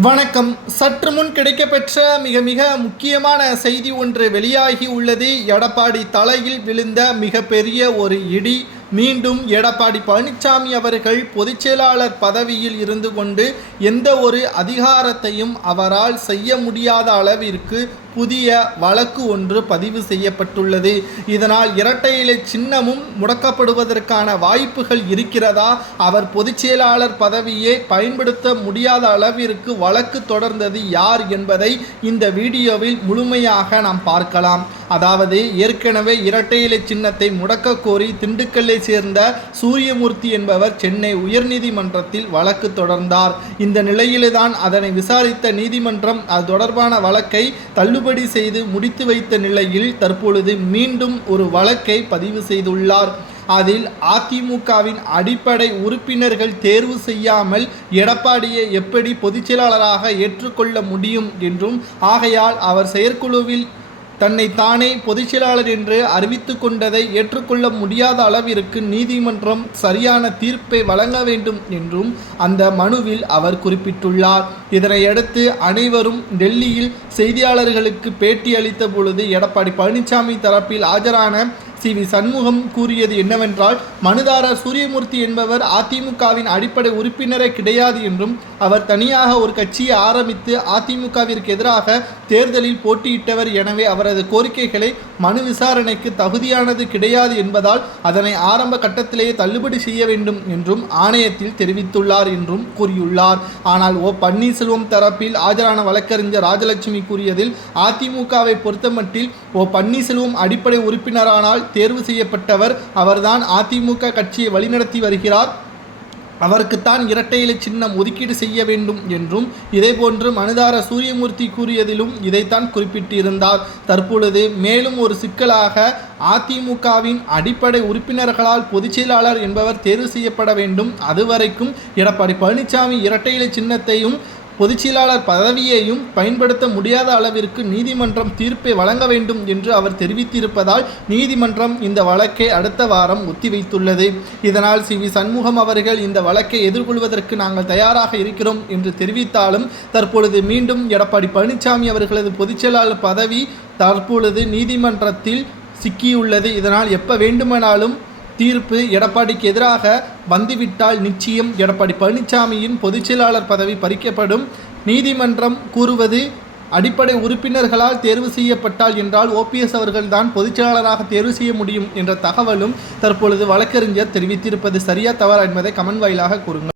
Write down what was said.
வணக்கம். சற்று முன் கிடைக்கப்பெற்ற மிக முக்கியமான செய்தி ஒன்று வெளியாகி உள்ளது. எடப்பாடி தலையில் விழுந்த மிகப்பெரிய ஒரு இடி. மீண்டும் எடப்பாடி பழனிசாமி அவர்கள் பொதுச்செயலாளர் பதவியில் இருந்து கொண்டு எந்த ஒரு அதிகாரத்தையும் அவரால் செய்ய முடியாத அளவிற்கு புதிய வழக்கு ஒன்று பதிவு செய்யப்பட்டுள்ளது. இதனால் இரட்டை இலை சின்னமும் முடக்கப்படுவதற்கான வாய்ப்புகள் இருக்கிறதா? அவர் பொதுச்செயலாளர் பதவியை பயன்படுத்த முடியாத அளவிற்கு வழக்கு தொடர்ந்தது யார் என்பதை இந்த வீடியோவில் முழுமையாக நாம் பார்க்கலாம். அதாவது ஏற்கனவே இரட்டை இலை சின்னத்தை முடக்க கோரி திண்டுக்கல்லை சேர்ந்த சூரியமூர்த்தி என்பவர் சென்னை உயர்நீதிமன்றத்தில் வழக்கு தொடர்ந்தார். இந்த நிலையில்தான் அதனை விசாரித்த நீதிமன்றம் அது தொடர்பான வழக்கை தள்ளுபடி செய்து முடித்து வைத்த நிலையில் தற்பொழுது மீண்டும் ஒரு வழக்கை பதிவு செய்துள்ளார். அதில் அதிமுகவின் அடிப்படை உறுப்பினர்கள் தேர்வு செய்யாமல் எடப்பாடியை எப்படி பொதுச்செயலாளராக ஏற்றுக்கொள்ள முடியும் என்றும், ஆகையால் அவர் செயற்குழுவில் தன்னை தானே பொதுச்செயலாளர் என்று அறிவித்து கொண்டதை ஏற்றுக்கொள்ள முடியாத அளவிற்கு நீதிமன்றம் சரியான தீர்ப்பை வழங்க வேண்டும் என்றும் அந்த மனுவில் அவர் குறிப்பிட்டுள்ளார். இதனையடுத்து அனைவரும் டெல்லியில் செய்தியாளர்களுக்கு பேட்டி அளித்த பொழுது எடப்பாடி பழனிசாமி தரப்பில் ஆஜரான சி.வி. சண்முகம் கூறியது என்னவென்றால், மனுதாரர் சூரியமூர்த்தி என்பவர் அதிமுகவின் அடிப்படை உறுப்பினரே கிடையாது என்றும், அவர் தனியாக ஒரு கட்சியை ஆரம்பித்து அதிமுகவிற்கு எதிராக தேர்தலில் போட்டியிட்டவர். எனவே அவரது கோரிக்கைகளை மனு விசாரணைக்கு தகுதியானது கிடையாது என்பதால் அதனை ஆரம்ப கட்டத்திலேயே தள்ளுபடி செய்ய வேண்டும் என்றும் ஆணையத்தில் தெரிவித்துள்ளார் என்றும் கூறியுள்ளார். ஆனால் பன்னீர்செல்வம் தரப்பில் ஆஜரான வழக்கறிஞர் ராஜலட்சுமி கூறியதில், அதிமுகவை பொறுத்தமட்டில் பன்னீர்செல்வம் அடிப்படை உறுப்பினரானால் தேர்வு செய்யப்பட்டவர். அவர்தான் அதிமுக கட்சியை வழிநடத்தி வருகிறார். அவருக்குத்தான் இரட்டை இலை சின்னம் ஒதுக்கீடு செய்ய வேண்டும் என்றும், இதேபோன்று மனுதாரர் சூரியமூர்த்தி கூறியதிலும் இதைத்தான் குறிப்பிட்டிருந்தார். தற்பொழுது மேலும் ஒரு சிக்கலாக அதிமுகவின் அடிப்படை உறுப்பினர்களால் பொதுச்செயலாளர் என்பவர் தேர்வு செய்யப்பட வேண்டும். அதுவரைக்கும் எடப்பாடி பழனிசாமி இரட்டை இலை சின்னத்தையும் பொதுச்செயலாளர் பதவியையும் பயன்படுத்த முடியாத அளவிற்கு நீதிமன்றம் தீர்ப்பை வழங்க வேண்டும் என்று அவர் தெரிவித்திருப்பதால் நீதிமன்றம் இந்த வழக்கை அடுத்த வாரம் ஒத்திவைத்துள்ளது. இதனால் சி.வி. சண்முகம் அவர்கள் இந்த வழக்கை எதிர்கொள்வதற்கு நாங்கள் தயாராக இருக்கிறோம் என்று தெரிவித்தாலும், தற்பொழுது மீண்டும் எடப்பாடி பழனிசாமி அவர்களது பொதுச்செயலாளர் பதவி தற்பொழுது நீதிமன்றத்தில் சிக்கியுள்ளது. இதனால் எப்ப வேண்டுமானாலும் தீர்ப்பு எடப்பாடிக்கு எதிராக வந்துவிட்டால் நிச்சயம் எடப்பாடி பழனிசாமியின் பொதுச்செயலாளர் பதவி பறிக்கப்படும். நீதிமன்றம் கூறுவது அடிப்படை உறுப்பினர்களால் தேர்வு செய்யப்பட்டால் என்றால் ஓபிஎஸ் அவர்கள்தான் பொதுச்செயலாளராக தேர்வு செய்ய முடியும் என்ற தகவலும் தற்பொழுது வழக்கறிஞர் தெரிவித்திருப்பது சரியா தவறா என்பதை கமெண்ட் வாயிலாக கூறுங்கள்.